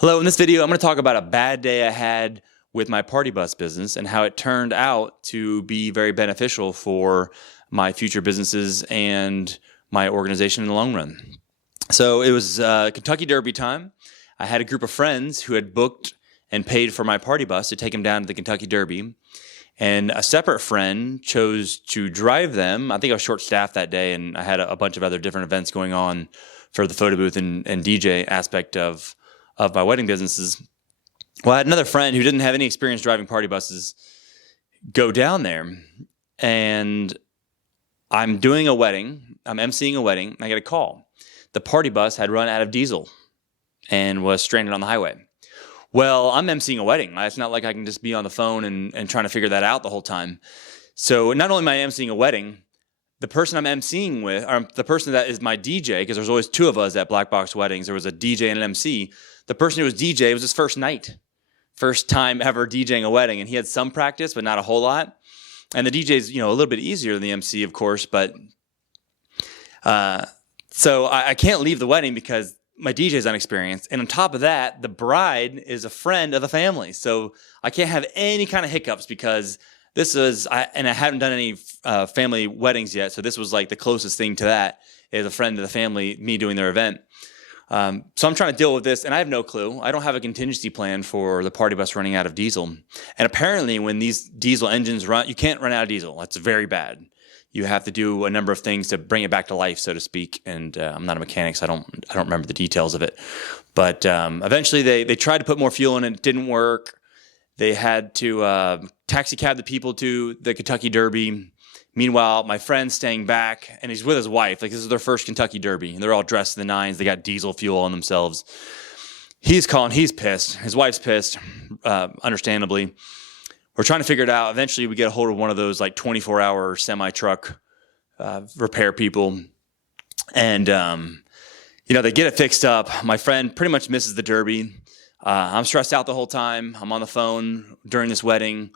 Hello, in this video, I'm going to talk about a bad day I had with my party bus business and how it turned out to be very beneficial for my future businesses and my organization in the long run. So it was Kentucky Derby time. I had a group of friends who had booked and paid for my party bus to take them down to the Kentucky Derby. And a separate friend chose to drive them. I think I was short-staffed that day, and I had a bunch of other different events going on for the photo booth and DJ aspect of my wedding businesses. Well, I had another friend who didn't have any experience driving party buses go down there, and I'm doing a wedding. I'm emceeing a wedding, and I get a call. The party bus had run out of diesel and was stranded on the highway. Well, I'm emceeing a wedding. It's not like I can just be on the phone and trying to figure that out the whole time. So not only am I emceeing a wedding, the person I'm emceeing with, or the person that is my DJ, because there's always two of us at Black Box Weddings. There was a DJ and an MC. The person who was DJ, it was his first night. First time ever DJing a wedding, and he had some practice, but not a whole lot. And the DJ's, a little bit easier than the MC, of course, but so I can't leave the wedding because my DJ's unexperienced. And on top of that, the bride is a friend of the family. So I can't have any kind of hiccups because this was, I haven't done any family weddings yet. So this was like the closest thing to that is a friend of the family, me doing their event. So I'm trying to deal with this, and I have no clue. I don't have a contingency plan for the party bus running out of diesel. And apparently when these diesel engines run, you can't run out of diesel. That's very bad. You have to do a number of things to bring it back to life, so to speak. And I'm not a mechanic, so I don't remember the details of it. But eventually they tried to put more fuel in it. It didn't work. They had to taxi cab the people to the Kentucky Derby. Meanwhile, my friend's staying back, and he's with his wife. Like, this is their first Kentucky Derby, and they're all dressed to the nines. They got diesel fuel on themselves. He's calling. He's pissed. His wife's pissed, understandably. We're trying to figure it out. Eventually, we get a hold of one of those like 24-hour semi-truck repair people, and they get it fixed up. My friend pretty much misses the Derby. I'm stressed out the whole time. I'm on the phone during this wedding.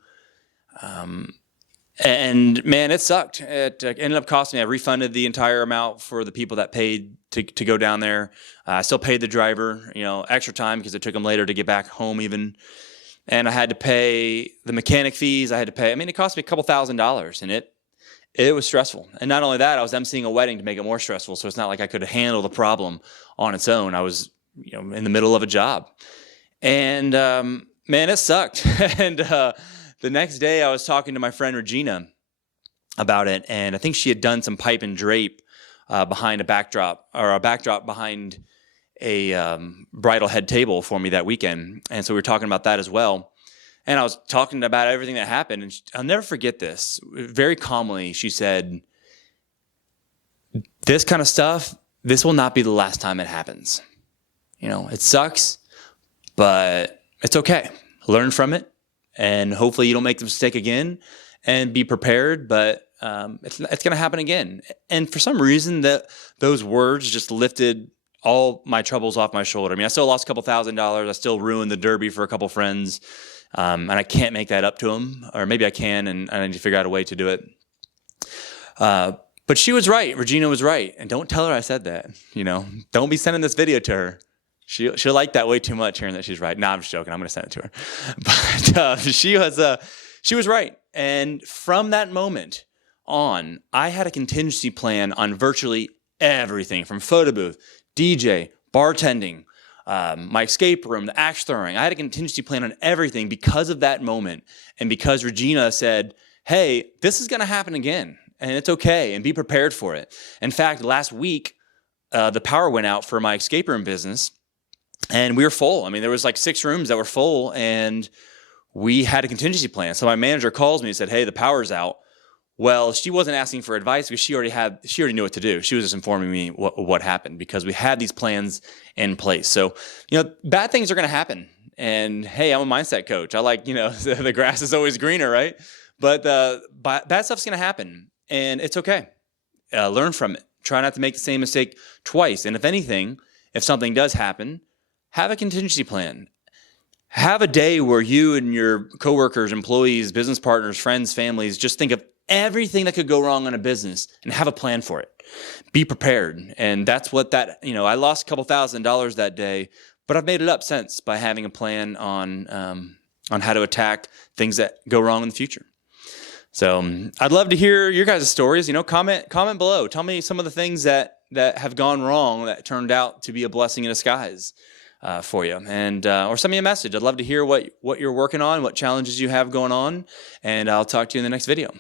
And man, it sucked. It ended up costing me. I refunded the entire amount for the people that paid to go down there. I still paid the driver, extra time because it took him later to get back home even. And I had to pay the mechanic fees. It cost me a couple $1,000s, and it was stressful. And not only that, I was emceeing a wedding to make it more stressful. So it's not like I could handle the problem on its own. I was, in the middle of a job. And man, it sucked. And the next day, I was talking to my friend Regina about it, and I think she had done some pipe and drape behind a backdrop behind a bridal head table for me that weekend. And so we were talking about that as well. And I was talking about everything that happened, and I'll never forget this. Very calmly, she said, "This kind of stuff, this will not be the last time it happens. It sucks, but it's okay. Learn from it. And hopefully you don't make the mistake again, and be prepared, but it's going to happen again." And for some reason, those words just lifted all my troubles off my shoulder. I still lost a couple $1,000s. I still ruined the Derby for a couple friends, and I can't make that up to them. Or maybe I can, and I need to figure out a way to do it. But she was right. Regina was right. And don't tell her I said that. Don't be sending this video to her. She'll like that way too much, hearing that she's right. No, I'm just joking. I'm going to send it to her. But she was right. And from that moment on, I had a contingency plan on virtually everything, from photo booth, DJ, bartending, my escape room, the axe throwing. I had a contingency plan on everything because of that moment, and because Regina said, "Hey, this is going to happen again, and it's okay, and be prepared for it." In fact, last week, the power went out for my escape room business. And we were full. There was like 6 rooms that were full, and we had a contingency plan. So my manager calls me and said, "Hey, the power's out." Well, she wasn't asking for advice because she already knew what to do. She was just informing me what happened because we had these plans in place. So, bad things are going to happen. And hey, I'm a mindset coach. I like, the grass is always greener, right? But bad stuff's going to happen, and it's okay. Learn from it. Try not to make the same mistake twice. And if anything, if something does happen, have a contingency plan. Have a day where you and your coworkers, employees, business partners, friends, families, just think of everything that could go wrong in a business and have a plan for it. Be prepared. And that's what I lost a couple $1,000s that day, but I've made it up since by having a plan on how to attack things that go wrong in the future. So I'd love to hear your guys' stories. Comment below. Tell me some of the things that have gone wrong that turned out to be a blessing in disguise for you, and or send me a message. I'd love to hear what you're working on, what challenges you have going on, and I'll talk to you in the next video.